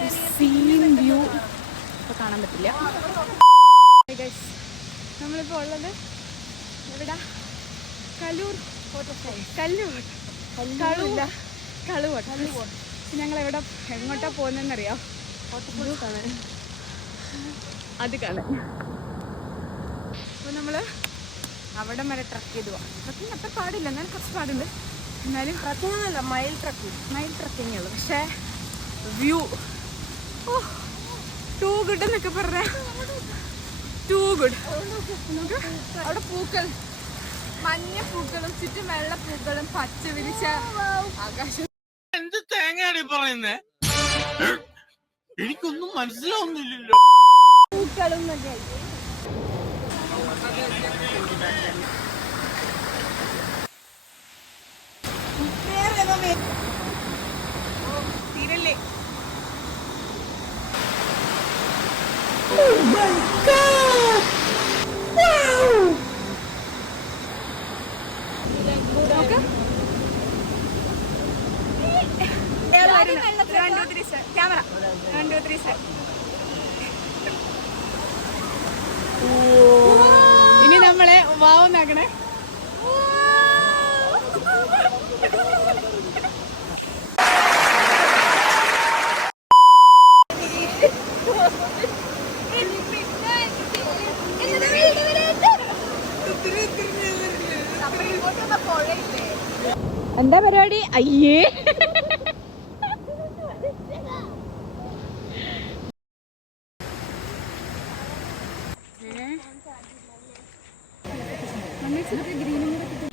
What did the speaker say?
ഒരു scene view ഇപ്പൊ കാണാൻ പറ്റില്ല. നമ്മളിപ്പോ ഉള്ളത് എവിടാ? കളുവോട്ട്. ഞങ്ങൾ എങ്ങോട്ടാ പോകുന്നറിയാം? അത് കാണാൻ. അപ്പൊ നമ്മള് അവിടെ വരെ ട്രക്ക് ചെയ്തു പോവാം. ട്രക്കിങ് അത്ര പാടില്ല, എന്നാലും കുറച്ച് പാടുണ്ട്. എന്നാലും ട്രക്കിങ്ങല്ല, മൈൽ ട്രക്കിങ്ങേ ഉള്ളു. പക്ഷേ വ്യൂ ടൂ ഗുഡ് എന്നൊക്കെ പറഞ്ഞ ടൂ ഗുഡ്. അവിടെ പൂക്കൾ, മഞ്ഞ പൂക്കളും ചുറ്റും വെള്ള പൂക്കളും പച്ച വിരിച്ച ആകാശം. എന്ത് തേങ്ങയാണ് പറയുന്നേ? എനിക്കൊന്നും മനസ്സിലാവുന്നില്ലല്ലോ. പൂക്കളും തീരല്ലേ? Camera 1 2 3 sir. ഇനി നമ്മളെ വാവുന്നാക്കണേ. എന്താ പരിപാടി? അയ്യേ, ഗ്രീനും കൂടെ